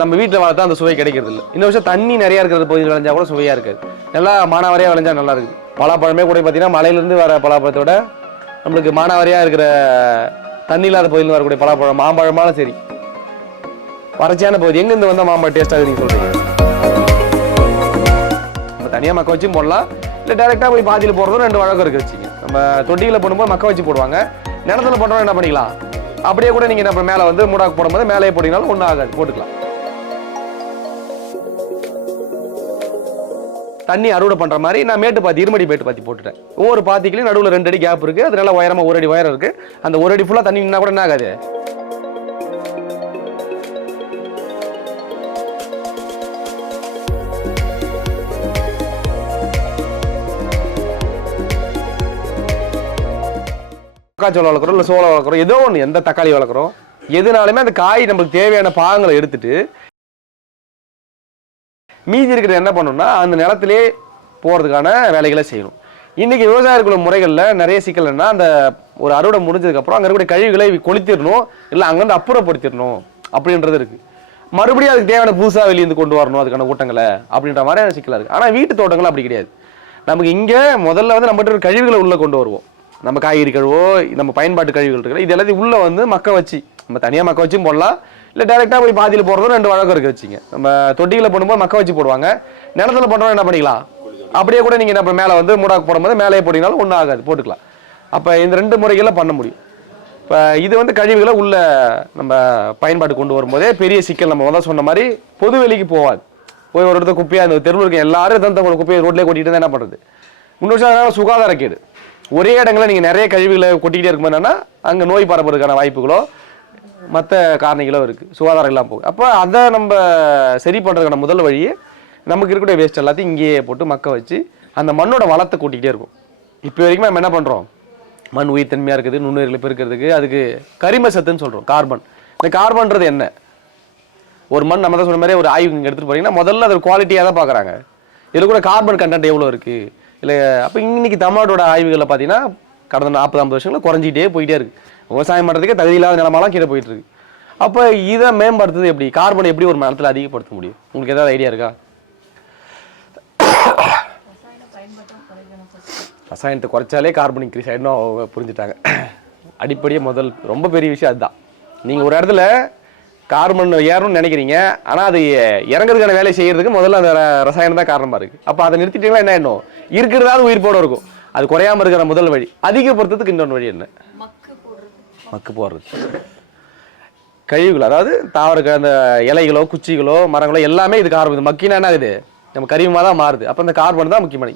நம்ம வீட்டில் வளர்த்தா அந்த சுவை கிடைக்கிறது இல்லை இந்த வருஷம் தண்ணி நிறைய இருக்கிற பகுதியில் விளைஞ்சா கூட சுவையாக இருக்காது. நல்லா மானாவாரியாக விளைஞ்சா நல்லா இருக்குது பலாப்பழமே கூட பார்த்தீங்கன்னா மலையிலேருந்து வர பலாப்பழத்தோட நம்மளுக்கு மானாவாரியாக இருக்கிற தண்ணி இல்லாத பகுதியில் வரக்கூடிய பலாப்பழம் மாம்பழமாலும் சரி. வறட்சியான பகுதி. எங்கேருந்து வந்தால் மாம்பழம் டேஸ்ட்டாக நீங்கள் சொல்கிறீங்க நம்ம தனியாக மக்க வச்சும் போடலாம். இல்லை டேரெக்டாக போய் பாதியில் போடுறதும் ரெண்டு வழக்கம் இருக்கு வச்சுங்க நம்ம தொட்டியில் போடும்போது மக்க வச்சு போடுவாங்க. நிலத்தில் போட்டோம் என்ன பண்ணிக்கலாம்? அப்படியே கூட நீங்கள் நம்ம மேலே வந்து மூடாக்கு போடும்போது மேலேயே போட்டிங்கனாலும் ஒன்றும் ஆகாது. போட்டுக்கலாம். தண்ணி அறுவடை பண்ற மாதிரி நான் மேட்டு பாத்தி இருமடி மேட்டு பாத்தி போட்டுட்டேன். ஒவ்வொரு பாத்திக்குலையும் நடுவில் ரெண்டு அடி கேப் இருக்கு. அது நல்லா உயரமா ஒரு அடி உயரம் இருக்கு. அந்த ஒரு அடி ஃபுல்லா தண்ணி நின்னா கூட என்ன ஆகாது? மக்காச்சோளம் வளர்க்குறோம் இல்லை சோளம் வளர்க்குறோம் ஏதோ ஒன்று எந்த தக்காளி வளர்க்குறோம் எதுனாலுமே அந்த காய் நம்மளுக்கு தேவையான பாகங்களை எடுத்துட்டு மீதி இருக்கிற என்ன பண்ணணும்னா அந்த நிலத்திலே போகிறதுக்கான வேலைகளை செய்யணும். இன்னைக்கு விவசாயிகள முறைகளில் நிறைய சிக்கல்னா அந்த ஒரு அறுவடை முடிஞ்சதுக்கப்புறம் அங்கே இருக்கக்கூடிய கழிவுகளை கொளுத்திடணும் இல்லை அங்கேருந்து அப்புறப்படுத்திடணும் அப்படின்றது இருக்குது மறுபடியும் அதுக்கு தேவையான புதுசாக வெளியேந்து கொண்டு வரணும் அதுக்கான ஊட்டங்களை அப்படின்ற மாதிரியான சிக்கலாக இருக்குது ஆனால் வீட்டு தோட்டங்கள் அப்படி கிடையாது. நமக்கு இங்கே முதல்ல வந்து நம்மகிட்ட இருக்கிற கழிவுகளை உள்ளே கொண்டு வருவோம். நம்ம காய்கறி கழுவோ நம்ம பயன்பாட்டு கழிவுகள் இருக்குல்ல இது எல்லாத்தையும் உள்ளே வந்து மக்க வச்சு நம்ம தனியாக மக்க வச்சும் போடலாம். இல்லை டேரெக்டாக போய் பாதியில் போடுறதும் ரெண்டு வழக்கம் இருக்கு வச்சுங்க. நம்ம தொட்டியில் போடும்போது மக்க வச்சு போடுவாங்க. நிலத்தில் பண்ணுறோம் என்ன பண்ணிக்கலாம்? அப்படியே கூட நீங்கள் நம்ம மேலே வந்து மூடாக்கு போடும்போது மேலேயே போட்டிங்கனாலும் ஒன்றும் ஆகாது போட்டுக்கலாம். அப்போ இந்த ரெண்டு முறைகளில் பண்ண முடியும். இப்போ இது வந்து கழிவுகளை உள்ள நம்ம பயன்பாடு கொண்டு வரும்போதே பெரிய சிக்கல். நம்ம முதல்ல சொன்ன மாதிரி பொது வெளிக்கு போகாது. போய் ஒரு இடத்துல குப்பையாக அந்த தெருவில் இருக்க எல்லாரும் தந்த குப்பையை ரோட்லேயே கொட்டிட்டு தான் என்ன பண்ணுறது இன்னொரு விஷயம் அதனால் சுகாதார கேடு. ஒரே இடங்களில் நீங்கள் நிறைய கழிவுகளை கொட்டிக்கிட்டே இருக்கும்போது என்னன்னா அங்கே நோய் பரப்புறதுக்கான வாய்ப்புகளோ மற்ற காரணிகளும் இருக்குது சுகாதாரம் இல்லாமல் போகுது. அப்போ அதை நம்ம சரி பண்ணுறதுக்கான முதல் வழியே நமக்கு இருக்கக்கூடிய வேஸ்ட் எல்லாத்தையும் இங்கேயே போட்டு மக்க வச்சு அந்த மண்ணோட வளத்தை கூட்டிக்கிட்டே இருக்கும். இப்போ வரைக்கும் நம்ம என்ன பண்ணுறோம் மண் உயிர்த்தன்மையாக இருக்குது நுண்ணுயிர்களை பெருக்கிறதுக்கு அதுக்கு கரிம சத்துன்னு சொல்கிறோம் கார்பன் இந்த கார்பன்றது என்ன? ஒரு மண் நம்ம தான் சொன்ன மாதிரி ஒரு ஆய்வு இங்கே எடுத்துகிட்டு போகிறீங்கன்னா முதல்ல அது குவாலிட்டியாக தான் பார்க்குறாங்க இதில் கூட கார்பன் கண்டென்ட் எவ்வளோ இருக்குது இல்லை அப்போ இன்னைக்கு தமிழ்நாட்டோட ஆய்வுகளில் பார்த்தீங்கன்னா கடந்த நாற்பது ஐம்பது வருஷங்களில் குறைஞ்சிட்டே போயிட்டே இருக்குது விவசாயம் பண்ணுறதுக்கே தகுதி இல்லாத நிலமெல்லாம் கீழே போயிட்டு இருக்கு அப்போ இதை மேம்படுத்துறது எப்படி? கார்பனை எப்படி ஒரு மரத்தில் அதிகப்படுத்த முடியும்? உங்களுக்கு ஏதாவது ஐடியா இருக்கா? ரசாயனத்தை குறைச்சாலே கார்பன் இன்க்ரீஸ் ஆகிடும் அவங்க புரிஞ்சுட்டாங்க. அடிப்படையே முதல் ரொம்ப பெரிய விஷயம் அதுதான். நீங்கள் ஒரு இடத்துல கார்பன் ஏறணும்னு நினைக்கிறீங்க. ஆனால் அது இறங்குறதுக்கான வேலை செய்கிறதுக்கு முதல்ல அந்த ரசாயனம் தான் காரணமாக இருக்குது அப்போ அதை நிறுத்திட்டீங்களா என்ன ஆயிடும் இருக்கிறதாவது உயிர் போட இருக்கும். அது குறையாம இருக்கிற முதல் வழி. அதிகப்படுத்துறதுக்கு இன்னொன்று வழி என்ன? மக்கு போடுறது கழிவுகள் அதாவது தாவர அந்த இலைகளோ குச்சிகளோ மரங்களோ எல்லாமே இது கார்பன் இது மக்கினா என்ன ஆகுது? நம்ம கரிமமாக தான் மாறுது. அப்போ இந்த கார்பன் தான் முக்கியமான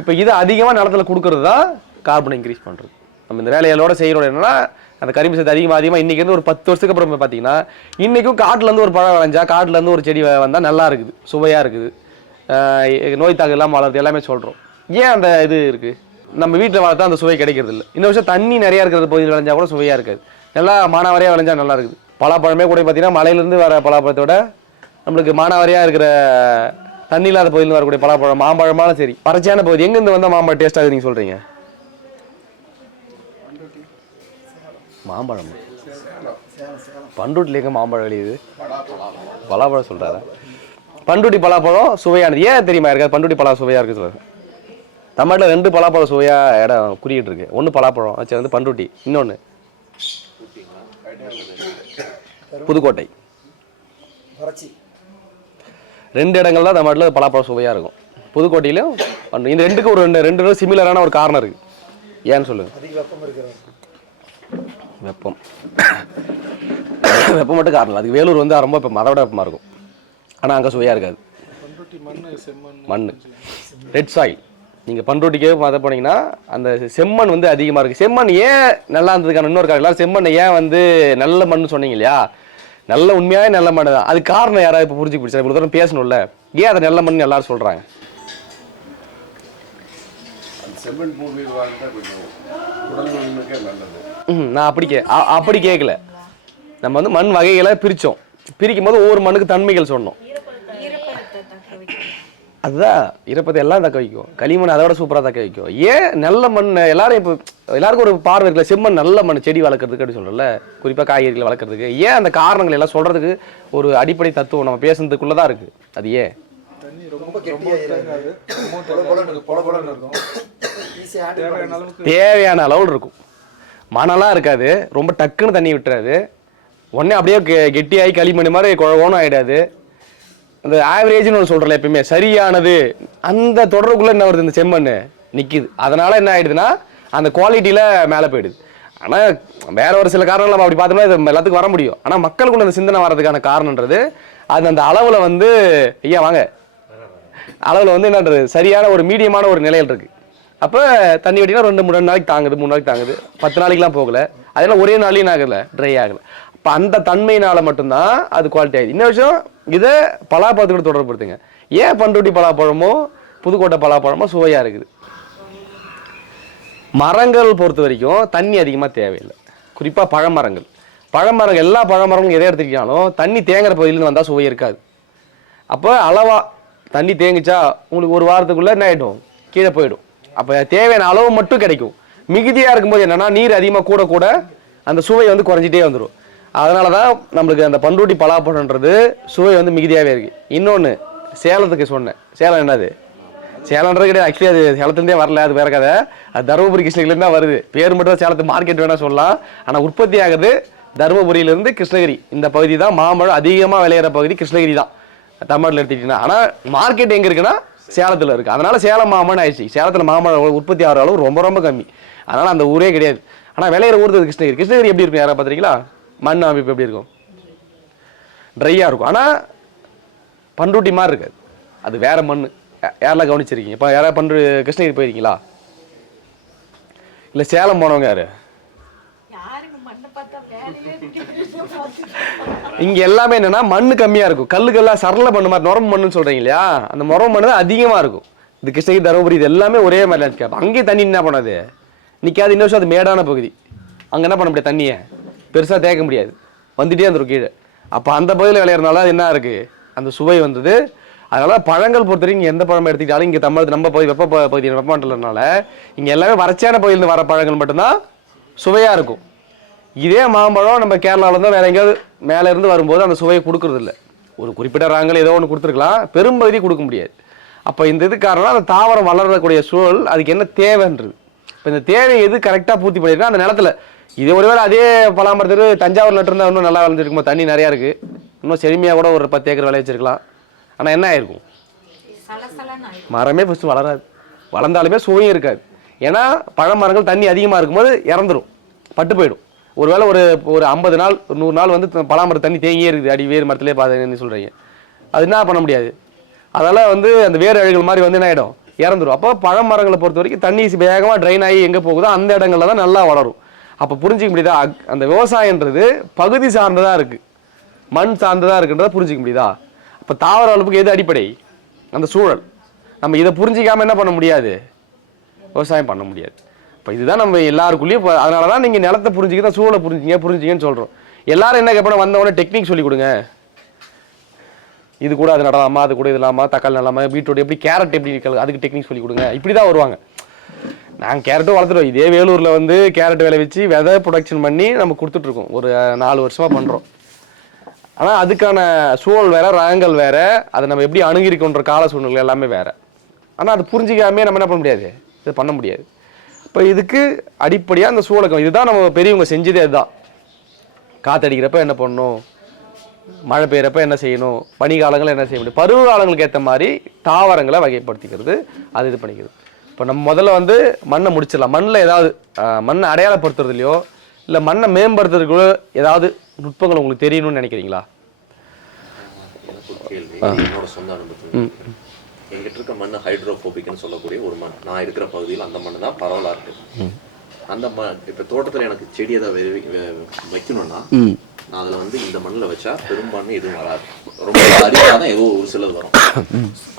இப்போ இது அதிகமாக நிலத்துல கொடுக்கறது தான் கார்பன் இன்க்ரீஸ் பண்ணுறது நம்ம இந்த வேலைகளோட செய்கிறோம் என்னன்னா அந்த கரிம சத்து அதிகமாக அதிகமாக இன்றைக்கி வந்து ஒரு பத்து வருஷத்துக்கு அப்புறம் பார்த்தீங்கன்னா இன்றைக்கும் காட்டிலேருந்து ஒரு பழம் விளைஞ்சா காட்டிலேருந்து ஒரு செடி வந்தால் நல்லா இருக்குது சுவையாக இருக்குது. நோய் தாக்கு இல்லாமல் வளருது எல்லாமே சொல்கிறோம் ஏன் அந்த இது இருக்குது நம்ம வீட்டில் வளர்த்தா அந்த சுவை கிடைக்கிறது இல்லை இந்த வருஷம் தண்ணி நிறையா இருக்கிற பகுதியில் விளைஞ்சா கூட சுவையாக இருக்காது. நல்லா மானாவாரியாக விளைஞ்சா நல்லா இருக்குது. பலாப்பழமே கூட பார்த்தீங்கன்னா மலையிலேருந்து வர பலாப்பழத்தோட நம்மளுக்கு மானாவாரியாக இருக்கிற தண்ணி இல்லாத பகுதியில் வரக்கூடிய பலாப்பழம் மாம்பழமாலும் சரி. பறச்சியான பகுதி. எங்கேருந்து வந்தால் மாம்பழம் டேஸ்ட்டாக நீங்கள் சொல்கிறீங்க மாம்பழம்? பண்ருட்டில மாம்பழம் வெளியுது? பலாப்பழம் சொல்கிறாரா பண்ருட்டி பலாப்பழம் சுவையானது. ஏன் தெரியுமா இருக்காது? பண்ருட்டி பலா சுவையாக இருக்குது சொல்லுங்கள் தமிழ்நாட்டில் ரெண்டு பலாப்பழம் சுவையா இடம் குறியிட்டு இருக்கு ஒன்று பலாப்பழம் வச்சு வந்து பண்ருட்டி இன்னொன்று புதுக்கோட்டை. ரெண்டு இடங்கள் தான் தமிழ்நாட்டில் பலாப்பழம் சுவையா இருக்கும். புதுக்கோட்டையிலும் இந்த ரெண்டுக்கு ஒரு ரெண்டு ரெண்டு சிமிலரான ஒரு காரணம் இருக்கு. ஏன்னு சொல்லுங்க. அதிக வெப்பம் வெப்பம். வெப்பம் மட்டும் காரணம் இல்லை. அதுக்கு வேலூர் வந்து ரொம்ப இப்போ மதவிட வெப்பமாக இருக்கும். ஆனால் அங்கே சுவையாக இருக்காது. மண் ரெட் சாயில் நீங்கள் பண்ருட்டிக்கே பார்த்த போனீங்கன்னா அந்த செம்மண் வந்து அதிகமாக இருக்குது செம்மண் ஏன் நல்லா இருந்ததுக்கான இன்னொரு காரணம் செம்மண்ணை ஏன் வந்து நல்ல மண்ணு சொன்னீங்க இல்லையா? நல்ல உண்மையாவே நல்ல மண் தான். அது காரணம் யாராவது இப்போ புரிஞ்சுக்க பிடிச்சா இவ்வளோ தூரம் பேசணும்ல. ஏன் அதை நல்ல மண் எல்லாரும் சொல்கிறாங்க அந்த செம்மண் பூமியில் வாழ்ந்தா கொஞ்சம் உடல் நலனுக்கே நல்லது. ம், நான் அப்படி கே அப்படி கேட்கல நம்ம வந்து மண் வகைகளை பிரித்தோம் பிரிக்கும் போது ஒவ்வொரு மண்ணுக்கு தன்மைகள் சொன்னோம். அதுதான் ஈரப்பதம் எல்லாம் தக்க வைக்கும். களிமண் அதோட சூப்பராக தக்க வைக்கும். ஏன் நல்ல மண் எல்லாரும் இப்போ எல்லாருக்கும் ஒரு பார்வை இருக்குல்ல செம்மண் நல்ல மண் செடி வளர்க்குறதுக்கு அப்படி சொல்கிறல குறிப்பாக காய்கறிகளை வளர்க்குறதுக்கு. ஏன் அந்த காரணங்கள் எல்லாம் சொல்கிறதுக்கு ஒரு அடிப்படை தத்துவம் நம்ம பேசுனதுக்குள்ளே தான் இருக்குது அது ஏன்? தேவையான அளவில் இருக்கும். மணலாம் இருக்காது. ரொம்ப டக்குன்னு தண்ணி விட்டுறாது. உடனே அப்படியே கெ- கெட்டியாகி களிமண் மாதிரி குழகோணும் ஆகிடாது அந்த ஆவரேஜ்னு ஒன்று சொல்கிறல எப்பயுமே சரியானது. அந்த தொடர்புக்குள்ளே என்ன வருது இந்த செம்மண் நிற்கிது அதனால் என்ன ஆகிடுதுன்னா அந்த குவாலிட்டியில் மேலே போயிடுது. ஆனால் வேற ஒரு சில காரணங்கள் நம்ம அப்படி பார்த்தோம்னா இது எல்லாத்துக்கும் வர முடியும். ஆனால் மக்களுக்குள்ள அந்த சிந்தனை வர்றதுக்கான காரணன்றது அது அந்த அளவில் வந்து ஐயா வாங்க. அளவில் வந்து என்னன்றது சரியான ஒரு மீடியமான ஒரு நிலையில் இருக்குது அப்போ தண்ணி வெட்டினா ரெண்டு மூணு நாளைக்கு தாங்குது மூணு நாளைக்கு தாங்குது. பத்து நாளைக்குலாம் போகலை. அதெல்லாம் ஒரே நாளையும் ஆகலை ட்ரை ஆகலை. அப்போ அந்த தன்மையினால் மட்டும்தான் அது குவாலிட்டி ஆகுது இன்னொரு விஷயம் இதை பலாப்பழத்தோட தொடர்புப்படுத்துங்க ஏன் பண்ருட்டி பலாப்பழமோ புதுக்கோட்டை பலாப்பழமோ சுவையாக இருக்குது. மரங்கள் பொறுத்த வரைக்கும் தண்ணி அதிகமாக தேவையில்லை. குறிப்பாக பழமரங்கள். பழமரங்கள் எல்லா பழமரங்களும் எதை எடுத்துக்கிட்டாலும் தண்ணி தேங்குற பகுதியிலேருந்து வந்தால் சுவை இருக்காது. அப்போ அளவாக தண்ணி தேங்கிச்சா உங்களுக்கு ஒரு வாரத்துக்குள்ளே என்ன ஆகிடும் கீழே போயிடும். அப்போ தேவையான அளவு மட்டும் கிடைக்கும். மிகுதியாக இருக்கும்போது என்னென்னா நீர் அதிகமாக கூட கூட அந்த சுவை வந்து குறைஞ்சிட்டே வந்துடும் அதனால தான் நம்மளுக்கு அந்த பண்ருட்டி பலாப்பழன்றது சுவை வந்து மிகுதியாகவே இருக்குது இன்னொன்று சேலத்துக்கு சொன்னேன். சேலம் என்னது? சேலம்ன்றது கிடையாது. ஆக்சுவலி அது சேலத்துலேருந்தே வரல. அது வேற கதை. அது தருமபுரி கிருஷ்ணகிரிலேருந்து தான் வருது. பேர் மட்டும் தான் சேலத்து மார்க்கெட் வேணால் சொல்லலாம். ஆனால் உற்பத்தி ஆகுது தருமபுரியிலேருந்து கிருஷ்ணகிரி. இந்த பகுதி தான் மாம்பழம் அதிகமாக விளையிற பகுதி கிருஷ்ணகிரி தான். தமிழ்நாட்டில் எடுத்துக்கிட்டீங்கன்னா. ஆனால் மார்க்கெட் எங்கே இருக்குன்னா சேலத்தில் இருக்குது அதனால் சேலம் மாம்பழம் ஆயிடுச்சு. சேலத்தில் மாம்பழம் உற்பத்தி ஆகிற அளவு ரொம்ப ரொம்ப கம்மி. அதனால் அந்த ஊரே கிடையாது. ஆனால் விளையிற ஊர் கிருஷ்ணகிரி. கிருஷ்ணகிரி எப்படி இருக்கும் யாராவது பார்த்துருக்கீங்களா மண் அமைப்பு எப்படி இருக்கும்? ட்ரையாக இருக்கும். ஆனால் பண்ருட்டி மாதிரி இருக்காது. அது வேற மண் யாரெல்லாம் கவனிச்சிருக்கீங்க? இப்போ யாராவது பண்ரு கிருஷ்ணகிரி போயிருக்கீங்களா? இல்லை சேலம் போனவங்க யார்? இங்கே எல்லாமே என்னென்னா மண் கம்மியாக இருக்கும். கல்லுக்கெல்லாம் சரள மண்ணு மாதிரி நுரம் மண்ணுன்னு சொல்கிறீங்க இல்லையா? அந்த நுரம்பு மண் தான் அதிகமாக இருக்கும். இது கிருஷ்ணகிரி தருமபுரி இது எல்லாமே ஒரே மாதிரி லேண்ட்ஸ்கேப் அங்கேயும் தண்ணி என்ன பண்ணாது? நிற்காது இன்னொரு வருஷம் அது மேடான பகுதி. அங்கே என்ன பண்ண முடியாது தண்ணியை? பெருசாக தேக்க முடியாது. வந்துட்டே வந்துடும் கீழே. அப்போ அந்த பகுதியில் விளையிறதுனால என்ன இருக்குது அந்த சுவை வந்தது. அதனால் பழங்கள் பொறுத்த வரைக்கும் எந்த பழம் எடுத்துக்கிட்டாலும் இங்கே தமிழ் நம்ம பகுதி வெப்ப பகுதி வெப்பமண்டலனால இங்கே எல்லாமே வறட்சியான பகுதியிலிருந்து வர பழங்கள் மட்டும்தான் சுவையாக இருக்கும். இதே மாம்பழம் நம்ம கேரளால வேறு வேற எங்கேயாவது மேலே இருந்து வரும்போது அந்த சுவையை கொடுக்குறதில்ல. ஒரு குறிப்பிட்ட ராங்கல் ஏதோ ஒன்று கொடுத்துருக்கலாம். பெரும்பகுதி கொடுக்க முடியாது. அப்போ இந்த இது காரணம் அந்த தாவரம் வளரக்கூடிய சூழல் அதுக்கு என்ன தேவைன்றது. இப்போ இந்த தேவை எது கரெக்டாக பூர்த்தி பண்ணியிருக்கா அந்த நிலத்துல இது ஒருவேளை அதே பலாமரத்துக்கு தஞ்சாவூர் நட்டுருந்தா இன்னும் நல்லா விளைஞ்சிருக்குமா தண்ணி நிறையா இருக்குது இன்னும் செழுமையாக கூட ஒரு பத்து ஏக்கர் விளைவிச்சிருக்கலாம் ஆனால் என்ன ஆயிருக்கும்? மரமே ஃபஸ்ட்டு வளராது. வளர்ந்தாலுமே சுவையும் இருக்காது. ஏன்னா பழமரங்கள் தண்ணி அதிகமாக இருக்கும்போது இறந்துடும் பட்டு போயிடும். ஒருவேளை ஒரு ஒரு ஐம்பது நாள் ஒரு நூறு நாள் வந்து பலாமரம் தண்ணி தேங்கியே இருக்குது. அடி வேறு மரத்துலேயே பார்த்துன்னு சொல்கிறீங்க அது என்ன பண்ண முடியாது. அதெல்லாம் வந்து அந்த வேறு அழுகல் மாதிரி வந்து என்ன ஆகிடும் இறந்துடும் அப்போ பழமரங்களை பொறுத்த வரைக்கும் தண்ணி வேகமாக ட்ரைன் ஆகி எங்கே போகுதோ அந்த இடங்கள்ல தான் நல்லா வளரும். அப்போ புரிஞ்சிக்க முடியுதா? அந்த விவசாயன்றது பகுதி சார்ந்ததாக இருக்குது மண் சார்ந்ததாக இருக்குன்றதை புரிஞ்சிக்க முடியுதா? அப்போ தாவர வளர்ப்புக்கு எது அடிப்படை? அந்த சூழல். நம்ம இதை புரிஞ்சிக்காமல் என்ன பண்ண முடியாது? விவசாயம் பண்ண முடியாது. இப்போ இதுதான் நம்ம எல்லாருக்குள்ளேயும் இப்போ அதனால தான் நீங்கள் நிலத்தை புரிஞ்சுக்க தான் சூழலை புரிஞ்சுங்க புரிஞ்சுங்கன்னு சொல்கிறோம் எல்லாரும் என்ன கேட்போம்? வந்தவொடனே டெக்னிக் சொல்லி கொடுங்க. இது கூட அது நடலாமா? அது கூட இது இல்லாமல் தக்காளி நல்லாமா? பீட்ரூட் எப்படி? கேரட் எப்படி இருக்கல அதுக்கு டெக்னிக் சொல்லிக் கொடுங்க. இப்படி தான் வருவாங்க. நாங்கள் கேரட்டும் வளர்த்துருவோம் இதே வேலூரில் வந்து கேரட் விளை வச்சு விதை ப்ரொடக்ஷன் பண்ணி நம்ம கொடுத்துட்ருக்கோம். ஒரு நாலு வருஷமாக பண்ணுறோம் ஆனால் அதுக்கான சூழல் வேறு ரகங்கள் வேறு. அதை நம்ம எப்படி அணுகிருக்கோன்ற கால சூழ்நிலை எல்லாமே வேறு. ஆனால் அது புரிஞ்சிக்காமே நம்ம என்ன பண்ண முடியாது? இது பண்ண முடியாது. இப்போ இதுக்கு அடிப்படையாக அந்த சூழக்கம் இதுதான் நம்ம பெரியவங்க செஞ்சதே அதுதான். காற்றடிக்கிறப்ப என்ன பண்ணணும்? மழை பெய்கிறப்ப என்ன செய்யணும்? பனிகாலங்கள் என்ன செய்ய முடியும்? பருவ காலங்களுக்கு ஏற்ற மாதிரி தாவரங்களை வகைப்படுத்திக்கிறது. அது இது பண்ணிக்கிறது. இப்போ நம்ம முதல்ல வந்து மண்ணை முடிச்சிடலாம். மண்ணில் ஏதாவது மண்ணை அடையாளப்படுத்துறதுலையோ இல்லை மண்ணை மேம்படுத்துறதுக்கோ ஏதாவது நுட்பங்கள் உங்களுக்கு தெரியணும்னு நினைக்கிறீங்களா? என்னோட சொந்த அனுபவத்தில் எங்கிட்ட இருக்க மண் ஹைட்ரோபோபிக்னு சொல்லக்கூடிய ஒரு மண். நான் இருக்கிற பகுதியில் அந்த மண் தான் பரவலா இருக்கு. அந்த மண் இப்ப தோட்டத்துல எனக்கு செடி ஏதாவது வைக்கணும்னா நான் அதுல வந்து இந்த மண்ணுல வச்சா பெரும்பான்மை எதுவும் வராது. ரொம்ப அரிதா தான் ஏதோ ஒரு சிலது வரும்.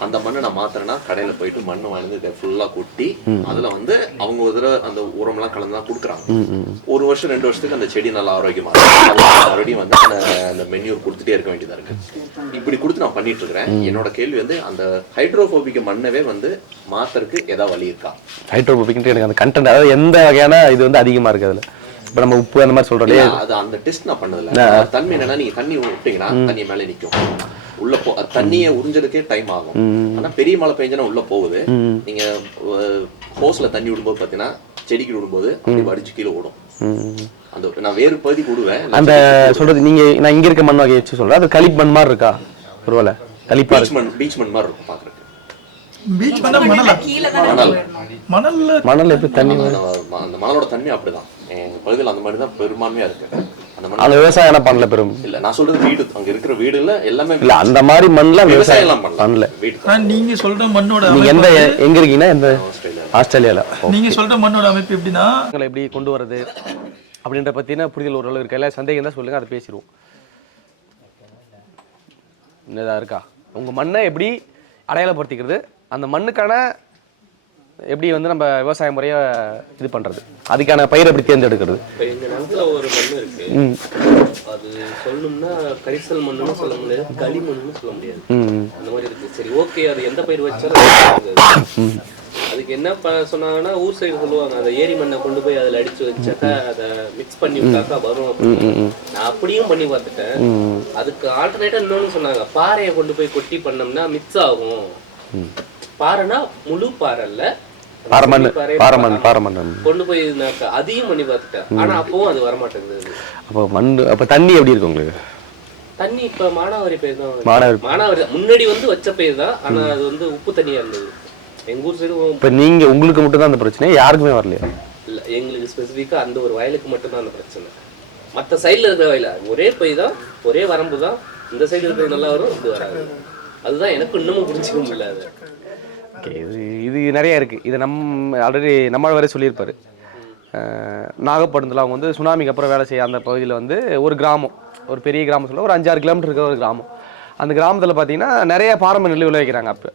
அந்த மண்ணை நான் மாத்துறேன்னா கடையில போயிட்டு மண்ணு வாங்கி இதை ஃபுல்லா கொட்டி அதுல வந்து அவங்க ஒரு தடவை அந்த உரம்லாம் கலந்து தான் கொடுக்குறாங்க. ஒரு வருஷம் ரெண்டு வருஷத்துக்கு அந்த செடி நல்லா ஆரோக்கியமா இருக்கும். மறுபடியும் வந்து அந்த மென்யூர் கொடுத்துட்டே இருக்க வேண்டியதா இருக்கு. இப்படி கொடுத்து நான் பண்ணிட்டு இருக்கிறேன். என்னோட கேள்வி வந்து அந்த ஹைட்ரோபோபிக் மண்ணவே வந்து மாத்துறதுக்கு ஏதாவது வழி இருக்கா? ஹைட்ரோபோபிக் எனக்கு அந்த கண்டென்ட் அதாவது எந்த வகையான இது வந்து அதிகமாக இருக்குது அதில்? இப்போ நம்ம உப்பு அந்த மாதிரி சொல்கிறோம் இல்லையா இல்ல, அது அந்த டெஸ்ட் நான் பண்ணதில்ல. தன்மை என்னன்னா நீங்க தண்ணி விட்டீங்கன்னா தண்ணி மேலே நிக்கும். உள்ள போ தண்ணியை உறிஞ்சதுக்கே டைம் ஆகும். ஆனா பெரிய மழை பெஞ்சனா உள்ள போகுது. நீங்க ஹோஸ்ல தண்ணி விடும்போது பாத்தீங்கன்னா செடிக்கு விடும்போது அப்படி வடிச்சு கீழே ஓடும். அந்த நான் வேறு பகுதி விடுவேன் அந்த சொல்றது நீங்க நான் இங்க இருக்க மண் வகையை வச்சு சொல்றேன். அது களிப் மண் மாதிரி இருக்கா? ஒருவேளை களிப்பா பீச் மண் பீச் மண் மாதிரி இருக்கும் பீச் பண்ண மணலா. மணல் மணல்ல மணல் எப்படி தண்ணி அந்த மணலோட தண்ணி அப்படிதான். எங்க பகுதியில் அந்த மாதிரி தான் பெரும்பான்மையா இருக்கு. அந்த அந்த விவசாயம் என்ன பண்ணல பெரும். இல்ல நான் சொல்றது வீடு. அங்க இருக்கிற வீடுல எல்லாமே இல்ல அந்த மாதிரி மண்ல விவசாயம் எல்லாம் பண்ணல. பண்ணல. வீடு. நீங்க சொல்ற மண்ணோட நீங்க அமைப்பு எந்த எங்க இருக்கீங்கன்னா எந்த ஆஸ்திரேலியா ஆஸ்திரேலியால. நீங்க சொல்ற மண்ணோட அமைப்பு எப்படின்னா? எப்படி கொண்டு வர்றது அப்படின்ற பத்தின புரிதல் ஓரளவு இருக்கா? இல்லை சந்தேகம் தான் சொல்லுங்க அதை பேசிடுவோம். என்னதா இருக்கா? உங்க மண்ணை எப்படி அடையாளப்படுத்திக்கிறது? அந்த மண்ணுக்கான எப்படி வந்து நம்ம விவசாய முறையை இது பண்றது? அதுக்கான பயிர் எப்படி தேர்ந்தெடுக்கிறது? இப்போ எங்க நிலத்துல ஒரு மண் இருக்கு. அது சொல்லணும்னா கரிசல் மண்ணுன்னு சொல்ல முடியாது களிமண்ணுன்னு சொல்ல முடியாது. அந்த மாதிரி இருக்கு. சரி ஓகே அது எந்த பயிர் வச்சாலும். அதுக்கு என்ன சொன்னாங்கன்னா ஊர் சைடு சொல்லுவாங்க அந்த ஏரி மண்ணை கொண்டு போய் அதில் அடிச்சு வச்சாக்கா அதை மிக்ஸ் பண்ணி விட்டாக்கா வரும் அப்படின்னு. நான் அப்படியும் பண்ணி பார்த்துட்டேன். அதுக்கு ஆல்டர்னேட்டா இன்னொன்னு சொன்னாங்க பாறையை கொண்டு போய் கொட்டி பண்ணோம்னா மிக்ஸ் ஆகும். பாறைனா முழு பாறை இல்ல பாரமண் பாறை, பாரமண் பாரமண் கொண்டு போய் அதையும் பண்ணி பார்த்துட்டேன் ஆனா அப்பவும் அது வரமாட்டேங்குது. அப்போ மண் அப்போ தண்ணி எப்படி இருக்கு உங்களுக்கு? தண்ணி இப்ப மானாவாரி பயிர் தான். மானாவாரி. மானாவாரி. முன்னாடி வந்து வச்ச பயிர் தான் ஆனா அது வந்து உப்பு தண்ணியா இருந்தது. எங்க ஊர் சைடு இப்போ நீங்க உங்களுக்கு மட்டும் தான் அந்த பிரச்சனை யாருக்குமே வரலையா? இல்ல எங்களுக்கு ஸ்பெசிஃபிக்கா அந்த ஒரு வயலுக்கு மட்டும் தான் அந்த பிரச்சனை. மத்த சைடுல இருக்கிற வயல ஒரே பயிர் தான் ஒரே வரம்பு தான். இந்த சைடு இருக்கிறது நல்லா வரும் இது வராது. அதுதான் எனக்கு இன்னமும் புரிஞ்சுக்க முடியல ஓகே இது இது நிறைய இருக்குது இது நம் ஆல்ரெடி நம்ம வரை சொல்லியிருப்பார். நாகப்பட்டினத்தில் அவங்க வந்து சுனாமிக்கு அப்புறம் வேலை செய்ய அந்த பகுதியில் வந்து ஒரு கிராமம். ஒரு பெரிய கிராமம் சொல்ல ஒரு அஞ்சாறு கிலோமீட்டர் இருக்கிற ஒரு கிராமம். அந்த கிராமத்தில் பார்த்தீங்கன்னா நிறைய பாரம்பரிய நெல் விளைவிக்கிறாங்க அப்போ.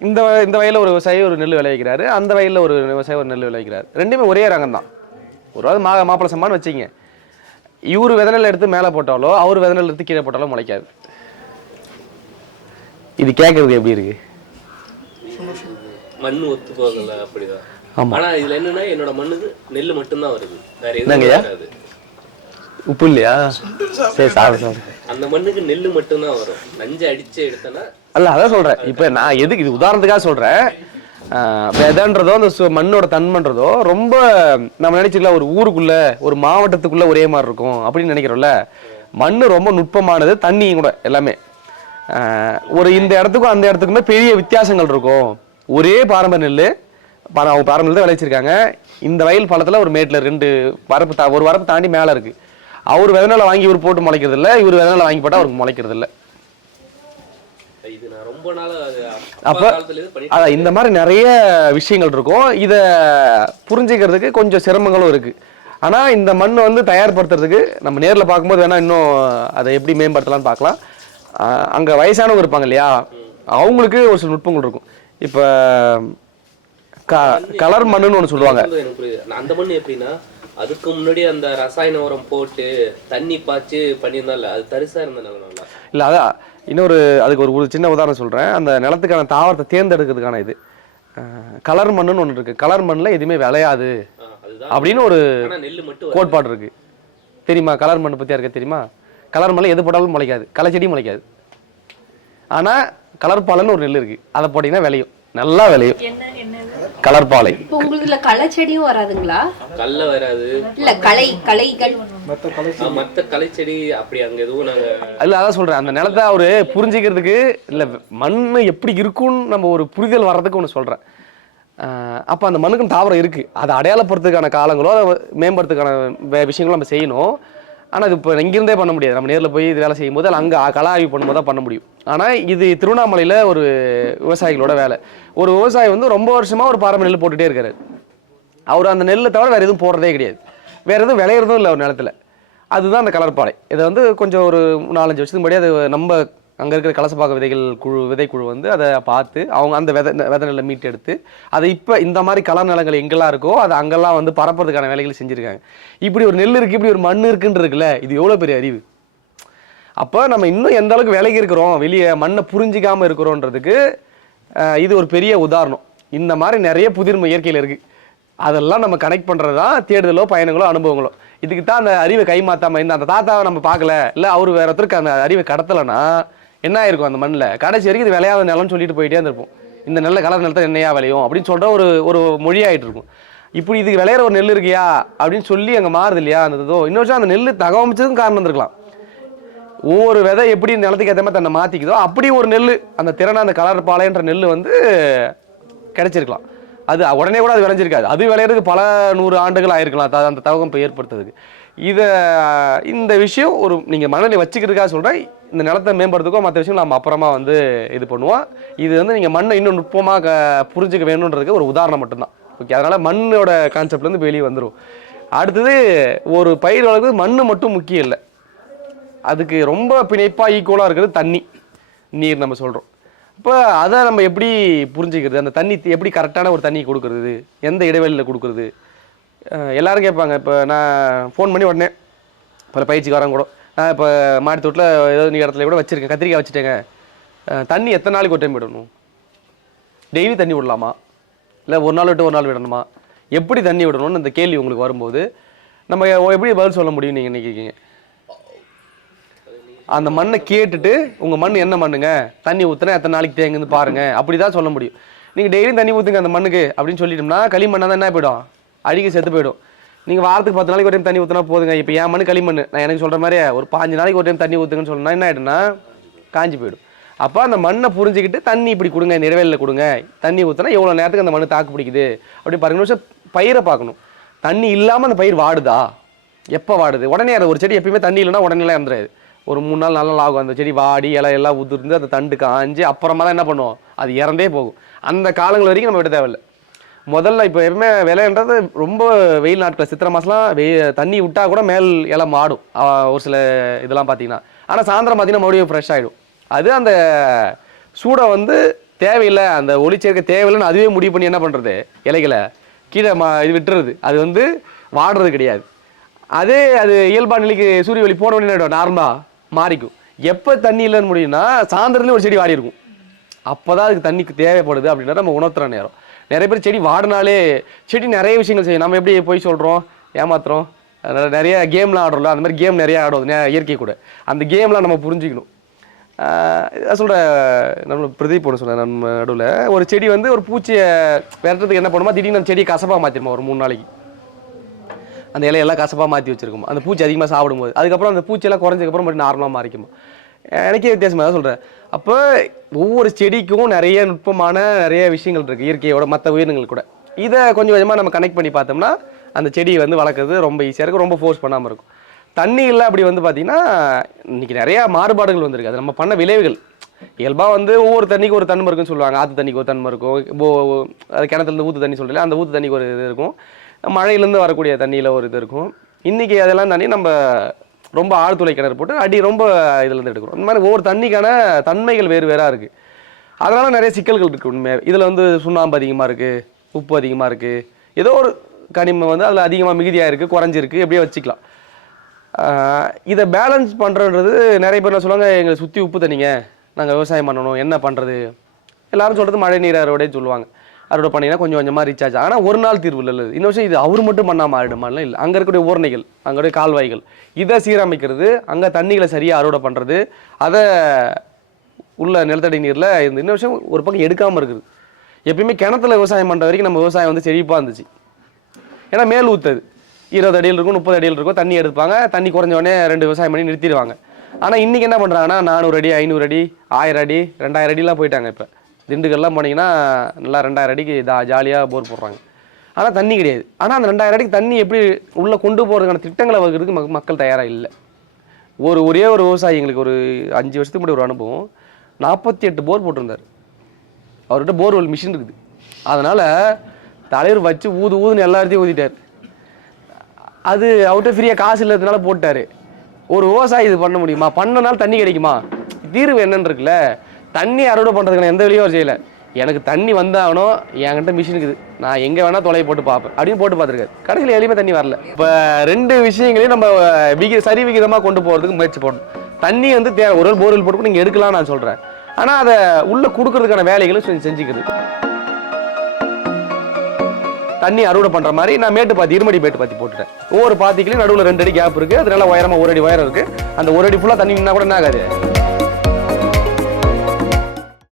இந்த வ- இந்த வயலில் ஒரு விவசாயி ஒரு நெல் விளைவிக்கிறாரு. அந்த வயலில் ஒரு விவசாயி ஒரு நெல் விளைவிக்கிறாரு. ரெண்டுமே ஒரே ரகம் தான். ஒரு வாரம் மா மாப்பிள சம்மான்னு வச்சிங்க இவர் விதநெல் எடுத்து மேலே போட்டாலோ அவர் விதநெல் எடுத்து கீழே போட்டாலோ முளைக்காது. இது கேட்குறது எப்படி இருக்குது மண் ஒத்து போகல அப்படிதான். ஆனா இதுல என்னன்னா என்னோட மண்ணுக்கு நெல்லு மட்டும்தான் வருது. வேற எதுவும்? வராது. உப்பு இல்லையா? சரி சாப்பிடு சாப்பிடு. அந்த மண்ணுக்கு நெல்லு மட்டும்தான் வரும். நஞ்சு அடிச்சு எடுத்தனா அல்ல அதான் சொல்றேன். இப்போ நான் எதுக்கு இது உதாரணத்துக்காக சொல்றேன். விதைன்றதோ அந்த மண்ணோட தன்மைன்றதோ ரொம்ப நம்ம நினைச்சிக்கலாம் ஒரு ஊருக்குள்ள ஒரு மாவட்டத்துக்குள்ள ஒரே மாதிரி இருக்கும் அப்படின்னு நினைக்கிறோம்ல. மண் ரொம்ப நுட்பமானது தண்ணியும் கூட எல்லாமே. ஒரு இந்த இடத்துக்கும் அந்த இடத்துக்குமே பெரிய வித்தியாசங்கள் இருக்கும். ஒரே பாரம்பரிய நெல் பணம் அவங்க பாரம்பரிய தான் விளைச்சிருக்காங்க இந்த வயல் பழத்தில் ஒரு மேட்டில் ரெண்டு வரப்பு தா ஒரு வரப்பு தாண்டி மேலே இருக்குது அவர் விதனால வாங்கி இவர் போட்டு முளைக்கிறது இல்லை இவர் விதனால வாங்கி போட்டால் அவருக்கு முளைக்கிறது இல்லை இது ரொம்ப அது அதான் இந்த மாதிரி நிறைய விஷயங்கள் இருக்கும். இதை புரிஞ்சுக்கிறதுக்கு கொஞ்சம் சிரமங்களும் இருக்குது ஆனால் இந்த மண்ணை வந்து தயார்படுத்துறதுக்கு நம்ம நேரில் பார்க்கும்போது வேணால் இன்னும் அதை எப்படி மேம்படுத்தலாம்னு பார்க்கலாம். அங்கே வயசானவங்க இருப்பாங்க இல்லையா? அவங்களுக்கு ஒரு சில நுட்பங்கள் இருக்கும். இப்ப கலர் மண்ணுன்னு ஒன்று சொல்லுவாங்க. அந்த மண்ணு எப்படின்னா அதுக்கு முன்னாடி அந்த ரசாயன உரம் போட்டு தண்ணி பாய்ச்சி பண்ணியிருந்தால அது தரிசா இருந்த நிலம் நல்லா இல்ல அதான் இன்னொரு அதுக்கு ஒரு ஒரு சின்ன உதாரணம் சொல்றேன். அந்த நிலத்துக்கான தாவரத்தை தேர்ந்தெடுக்கிறதுக்கான இது. கலர் மண்ணுன்னு ஒன்று இருக்கு. கலர் மண்ணில் எதுவுமே விளையாது. அப்படின்னு ஒரு. கோட்பாடு இருக்கு. தெரியுமா? கலர் மண் பத்தி யாருக்கு தெரியுமா? கலர் மண்ணில் எது போட்டாலும் முளைக்காது. களை செடி முளைக்காது. ஆனா கலர் பாலைன்னு ஒரு நெல் இருக்கு. அதை போட்டீங்கன்னா விளையும். நல்லா விளையும். என்ன என்னது? கலர் பாலை. இப்போ உங்களுதுல களை செடியும் வராதுங்களா? கல்ல வராது. இல்ல களை களைகள் மத்த களை செடி. அப்படி அங்க எதுவும் நாங்க இல்ல அதான் சொல்றேன். அந்த நிலத்தை அவரு புரிஞ்சுக்கிறதுக்கு இல்ல மண் எப்படி இருக்கும்னு நம்ம ஒரு புரிதல் வர்றதுக்கு ஒன்று சொல்றேன். ஆஹ் அப்ப அந்த மண்ணுக்கும் தாவரம் இருக்கு. அதை அடையாளப்படுத்துறதுக்கான காலங்களோ அதை மேம்படுத்துக்கான வே- விஷயங்களும் நம்ம செய்யணும். ஆனால் இது இப்போ இங்கிருந்தே பண்ண முடியாது. நம்ம நேரில் போய் இது வேலை செய்யும்போது போது அங்கே கலா ஆய்வு பண்ணும்போது தான் பண்ண முடியும். ஆனால் இது திருவண்ணாமலையில் ஒரு விவசாயிகளோட வேலை. ஒரு விவசாயி வந்து ரொம்ப வருஷமாக ஒரு பாரம்பரிய நெல் போட்டுகிட்டே இருக்காரு. அவர் அந்த நெல்லை தவிர வேறு எதுவும் போடுறதே கிடையாது. வேற எதுவும் விளையிறதும் இல்லை ஒரு நிலத்தில். அதுதான் அந்த கலர்பாலை இதை வந்து கொஞ்சம் ஒரு நாலஞ்சு வருஷத்துக்கு முன்னாடி அது நம்ம அங்கே இருக்கிற கலசப்பாக்க விதைகள் குழு விதைக்குழு வந்து அதை பார்த்து அவங்க அந்த விதை விதை நெல்லை மீட்டு எடுத்து அதை இப்போ இந்த மாதிரி கலர் நிலங்கள் எங்கெல்லாம் இருக்கோ அதை அங்கெல்லாம் வந்து பரப்புறதுக்கான வேலைகள் செஞ்சுருக்காங்க. இப்படி ஒரு நெல் இருக்குது இப்படி ஒரு மண் இருக்குன்னு இருக்குல்ல இது எவ்வளோ பெரிய அறிவு? அப்போ நம்ம இன்னும் எந்த அளவுக்கு விலகி இருக்கிறோம் வெளியே மண்ணை புரிஞ்சிக்காமல் இருக்கிறோன்றதுக்கு இது ஒரு பெரிய உதாரணம். இந்த மாதிரி நிறைய புதிர்மை இயற்கையில் இருக்குது அதெல்லாம் நம்ம கனெக்ட் பண்ணுறது தான் தேடுதலோ பயணங்களோ அனுபவங்களோ. இதுக்கு தான் அந்த அறிவை கைமாற்றாமல் இந்த அந்த தாத்தாவை நம்ம பார்க்கல இல்லை அவர் வேற ஒருத்தருக்கு அந்த அறிவை கடத்தலைன்னா என்ன ஆயிருக்கும் அந்த மண்ணில்? கடைசி வரைக்கும் இது விளையாத நிலம்னு சொல்லிட்டு போயிட்டே இருந்திருப்போம். இந்த நல்ல கலர் நிலத்தை என்னையா விளையும் அப்படின்னு சொல்கிற ஒரு ஒரு மொழியாயிட்டு இருக்கும். இப்படி இதுக்கு விளையிற ஒரு நெல் இருக்கியா? அப்படின்னு சொல்லி அங்கே மாறுது இல்லையா? அந்த இதோ இன்னொரு அந்த நெல் தகவமைச்சதுக்கும் காரணம் இருந்திருக்கலாம். ஒவ்வொரு விதை எப்படி நிலத்துக்கு ஏற்ற மாதிரி தன்னை மாற்றிக்குதோ அப்படி ஒரு நெல் அந்த திறனை அந்த கலர் பாலைன்ற நெல் வந்து கிடைச்சிருக்கலாம். அது உடனே கூட அது விளைஞ்சிருக்காது. அது விளையிறதுக்கு பல நூறு ஆண்டுகள் ஆயிருக்கலாம். அந்த தவகம் இப்போ ஏற்படுத்துறதுக்கு. இதை இந்த விஷயம் ஒரு நீங்கள் மனநிலை வச்சுக்கிறதுக்காக சொல்கிறேன் இந்த நிலத்தை மேம்படுத்துக்கோ மற்ற விஷயம் நம்ம அப்புறமா வந்து இது பண்ணுவோம். இது வந்து நீங்கள் மண்ணை இன்னும் நுட்பமாக புரிஞ்சுக்க வேணுன்றதுக்கு ஒரு உதாரணம் மட்டும்தான். ஓகே அதனால் மண்ணோட கான்செப்ட்லேருந்து வெளியே வந்துடும் அடுத்தது ஒரு பயிர் வளர்க்குறது மண் மட்டும் முக்கியம் இல்லை. அதுக்கு ரொம்ப பிணைப்பாக ஈக்குவலாக இருக்கிறது தண்ணி. நீர் நம்ம சொல்கிறோம் இப்போ அதை நம்ம எப்படி புரிஞ்சுக்கிறது? அந்த தண்ணி எப்படி கரெக்டான ஒரு தண்ணி கொடுக்குறது? எந்த இடைவெளியில் கொடுக்குறது? எல்லாரும் கேட்பாங்க இப்போ நான் ஃபோன் பண்ணி உடனே பல பயிற்சிக்கு வரேன் கூட. நான் இப்போ மாடி தோட்டில் ஏதோ நீ இடத்துல கூட வச்சுருக்கேன் கத்திரிக்காய் வச்சுட்டேங்க. தண்ணி எத்தனை நாளைக்கு ஒரு டைம் விடணும்? டெய்லி தண்ணி விடலாமா? இல்லை ஒரு நாள் விட்டு ஒரு நாள் விடணுமா? எப்படி தண்ணி விடணும்னு இந்த கேள்வி உங்களுக்கு வரும்போது நம்ம எப்படி பதில் சொல்ல முடியும் நீங்கள் நினைக்கிறீங்க? அந்த மண்ணை கேட்டுட்டு உங்கள் மண் என்ன மண்ணுங்க? தண்ணி ஊற்றுனா எத்தனை நாளைக்கு தேங்குன்னு பாருங்கள் அப்படி தான் சொல்ல முடியும். நீங்கள் டெய்லியும் தண்ணி ஊற்றுங்க அந்த மண்ணுக்கு அப்படின்னு சொல்லிட்டோம்னா களிமண்ணாக தான் என்ன போயிடும்? அழுகி செத்து போயிடும். நீங்கள் வாரத்துக்கு பத்து நாளைக்கு ஒரு டைம் தண்ணி ஊற்றினா போதுங்க. இப்போ என் மண் களிமண். நான் எனக்கு சொல்கிற மாதிரி ஒரு பாஞ்சு நாளைக்கு ஒரு டைம் தண்ணி ஊற்றுங்கன்னு சொன்னால் என்ன ஆகிடும்னா காஞ்சி போயிடும். அப்போ அந்த மண்ணை புரிஞ்சுக்கிட்டு தண்ணி இப்படி கொடுங்க இந்த இடைவெளியில் கொடுங்க. தண்ணி ஊற்றினா எவ்வளோ நேரத்துக்கு அந்த மண் தாக்கு பிடிக்குது? அப்படி பாருங்க நிமிஷம் பயிரை பார்க்கணும். தண்ணி இல்லாமல் அந்த பயிர் வாடுதா? எப்போ வாடுது? உடனே அது ஒரு செடி எப்பயுமே தண்ணி இல்லைன்னா உடனே எல்லாம் இறந்துடாது. ஒரு மூணு நாள் நல்லா ஆகும். அந்த செடி வாடி இலை எல்லாம் உதிர்ந்து அந்த தண்டு காஞ்சு அப்புறமா தான் என்ன பண்ணுவோம்? அது இறந்தே போகும். அந்த காலங்கள் வரைக்கும் நம்ம விட தேவையில்லை. முதல்ல இப்போ எப்பவுமே விலைன்றது ரொம்ப வெயில் நாட்கள் சித்திரை மாதம்லாம் வெயில் தண்ணி விட்டால் கூட மேல் இலை மாடும். ஒரு சில இதெல்லாம் பார்த்தீங்கன்னா ஆனால் சாயந்தரம் பார்த்தீங்கன்னா மறுபடியும் ஃப்ரெஷ் ஆகிடும் அது அந்த சூடை வந்து தேவையில்லை அந்த ஒளிச்சேர்க்கை தேவையில்லைன்னு அதுவே முடிவு பண்ணி என்ன பண்ணுறது இலைகளை கீழே மா இது விட்டுறது. அது வந்து வாடுறது கிடையாது. அதே அது இயல்பா நிலைக்கு சூரிய ஒளி போன உடனே நார்மலாக மாறிக்கும். எப்போ தண்ணி இல்லைன்னு முடியும்னா சாயந்தரத்துலேயும் ஒரு செடி வாடி இருக்கும் அப்போ தான் அதுக்கு தண்ணிக்கு தேவைப்படுது அப்படின்னா நம்ம உணர்த்துற நேரம். நிறைய பேர் செடி வாடினாலே செடி நிறைய விஷயங்கள் செய்யும். நம்ம எப்படி போய் சொல்கிறோம் ஏமாத்துறோம். அதனால் நிறைய கேம்லாம் ஆடுறோம்ல அந்த மாதிரி கேம் நிறையா ஆடுவோம் இயற்கை கூட. அந்த கேம்லாம் நம்ம புரிஞ்சுக்கணும். சொல்கிற நம்ம பிரதீப் ஒன்று சொல்கிறேன் நம்ம நடுவில். ஒரு செடி வந்து ஒரு பூச்சியை விரட்டுறதுக்கு என்ன பண்ணுமா? திடீர்னு அந்த செடியை கசப்பாக மாற்றிடுமா ஒரு மூணு நாளைக்கு. அந்த இலையெல்லாம் கசப்பாக மாற்றி வச்சுருக்கோம். அந்த பூச்சி அதிகமாக சாப்பிடும்போது. அதுக்கப்புறம் அந்த பூச்சியெல்லாம் குறைஞ்சதுக்கப்புறம் மட்டும் நார்மலாக மாறிக்குமா. எனக்கே வித்தியாசமாக தான் சொல்கிறேன் அப்போ ஒவ்வொரு செடிக்கும் நிறைய நுட்பமான நிறைய விஷயங்கள் இருக்குது இயற்கையோட மற்ற உயிரினங்கள் கூட. இதை கொஞ்சம் கொஞ்சமாக நம்ம கனெக்ட் பண்ணி பார்த்தோம்னா அந்த செடியை வந்து வளர்க்குறது ரொம்ப ஈஸியாக இருக்கும் ரொம்ப ஃபோர்ஸ் பண்ணாமல் இருக்கும். தண்ணி இல்லை அப்படி வந்து பார்த்தீங்கன்னா இன்னைக்கு நிறையா மாறுபாடுகள் வந்திருக்கு. அது நம்ம பண்ண விளைவுகள். இயல்பாக வந்து ஒவ்வொரு தண்ணிக்கு ஒரு தன்மை இருக்குன்னு சொல்லுவாங்க. ஆற்று தண்ணிக்கு ஒரு தன்மை இருக்கும். இப்போ அது கிணத்துலேருந்து ஊற்று தண்ணி சொல்கிறீங்க அந்த ஊற்று தண்ணிக்கு ஒரு இது இருக்கும். மழையிலேருந்து வரக்கூடிய தண்ணியில் ஒரு இது இருக்கும். இன்றைக்கி அதெல்லாம் தாண்டி நம்ம ரொம்ப ஆழ்துளை கிணறு போட்டு அடி ரொம்ப இதுலேருந்து எடுக்கிறோம். இந்த மாதிரி ஒவ்வொரு தண்ணிக்கான தன்மைகள் வேறு வேறாக இருக்குது அதனால் நிறைய சிக்கல்கள் இருக்குது உண்மையாக இதில் வந்து சுண்ணாம்பு அதிகமாக இருக்குது உப்பு அதிகமாக இருக்குது ஏதோ ஒரு கனிமம் வந்து அதில் அதிகமாக மிகுதியாக இருக்குது குறைஞ்சிருக்கு எப்படியோ வச்சுக்கலாம். இதை பேலன்ஸ் பண்ணுறன்றது நிறைய பேர் என்ன சொல்லுவாங்க எங்களை சுற்றி உப்பு தண்ணிங்க. நாங்கள் விவசாயம் பண்ணணும். என்ன பண்ணுறது எல்லாரும் சொல்கிறது மழை நீர் அறுவடைன்னு சொல்லுவாங்க. அறுவடை பண்ணிங்கன்னா கொஞ்சம் கொஞ்சமாக ரீசார்ஜ் ஆனால் ஒரு நாள் தீர்வு இல்லை இன்னும் இன்னொரு விஷயம் இது அவர் மட்டும் பண்ணாமல் ஆயிடுமாலாம் இல்லை அங்கே இருக்கக்கூடிய ஊரணைகள் அங்கே கால்வாய்கள் இதை சீரமைக்கிறது அங்கே தண்ணிகளை சரியாக அறுவடை பண்ணுறது அதை உள்ள நிலத்தடி நீரில் இந்த இன்னும் விஷயம் ஒரு பக்கம் எடுக்காமல் இருக்குது. எப்பயுமே கிணத்துல விவசாயம் பண்ணுற வரைக்கும் நம்ம விவசாயம் வந்து செழிப்பாக இருந்துச்சு. ஏன்னா மேல் ஊற்றுது இருபது அடியில் இருக்கும் முப்பது அடியில் இருக்கும் தண்ணி எடுப்பாங்க. தண்ணி குறைஞ்ச உடனே ரெண்டு விவசாயம் பண்ணி நிறுத்திடுவாங்க. ஆனால் இன்றைக்கி என்ன பண்ணுறாங்கன்னா நானூறு அடி ஐநூறு அடி ஆயிரம் அடி ரெண்டாயிரம் அடிலாம் போயிட்டாங்க இப்போ. திண்டுக்கல்லாம் போனீங்கன்னா நல்லா ரெண்டாயிரம் அடிக்கு தா ஜாலியாக போர் போடுறாங்க. ஆனால் தண்ணி கிடையாது. ஆனால் அந்த ரெண்டாயிரம் அடிக்கு தண்ணி எப்படி உள்ளே கொண்டு போகிறதுக்கான திட்டங்களை வகுக்கிறதுக்கு மக்- மக்கள் தயாராக இல்லை. ஒரு ஒரே ஒரு விவசாயி எங்களுக்கு ஒரு அஞ்சு வருஷத்துக்கு முன்னாடி ஒரு அனுபவம். நாற்பத்தி எட்டு போர் போட்டிருந்தார். அவர்கிட்ட போர்வெல் மிஷின் இருக்குது. அதனால் தலைவர் வச்சு ஊது ஊதுன்னு எல்லாத்தையும் ஊதிட்டார். அது அவர்கிட்ட ஃப்ரீயாக காசு இல்லாததுனால போட்டார். ஒரு விவசாயி இது பண்ண முடியுமா? பண்ணனால தண்ணி கிடைக்குமா? தீர்வு என்னன்னு இருக்குல்ல. தண்ணி அறுவடை பண்ணுறதுக்கு எந்த வழியும் அவர் செய்யலை. எனக்கு தண்ணி வந்தாகணும் என்கிட்ட மிஷின் இருக்குது. நான் எங்கே வேணால் தொலையை போட்டு பார்ப்பேன். அப்படின்னு போட்டு பார்த்துருக்காரு. கடைசியில் எதுலையுமே தண்ணி வரல. இப்போ ரெண்டு விஷயங்களையும் நம்ம விகி சரி விகிதமாக கொண்டு போகிறதுக்கு முயற்சி போடணும். தண்ணி வந்து தேவை. ஒரு போர்வெல் போட்டு நீங்கள் எடுக்கலாம் நான் சொல்கிறேன் ஆனால் அதை உள்ளே கொடுக்கறதுக்கான வேலைகளும் செஞ்சு செஞ்சுக்கிறது தண்ணி அறுவடை பண்ணுற மாதிரி நான் மேட்டு பாத்தி இருமடி மேட்டு பாத்தி போட்டுட்டேன். ஒவ்வொரு பாத்திக்கிலையும் நடுவில் ரெண்டு அடி கேப் இருக்குது அது நல்லா உயரமாக ஒரு அடி உயரம் இருக்குது அந்த ஒரு அடி ஃபுல்லாக தண்ணி நின்னா கூட என்ன ஆகாது?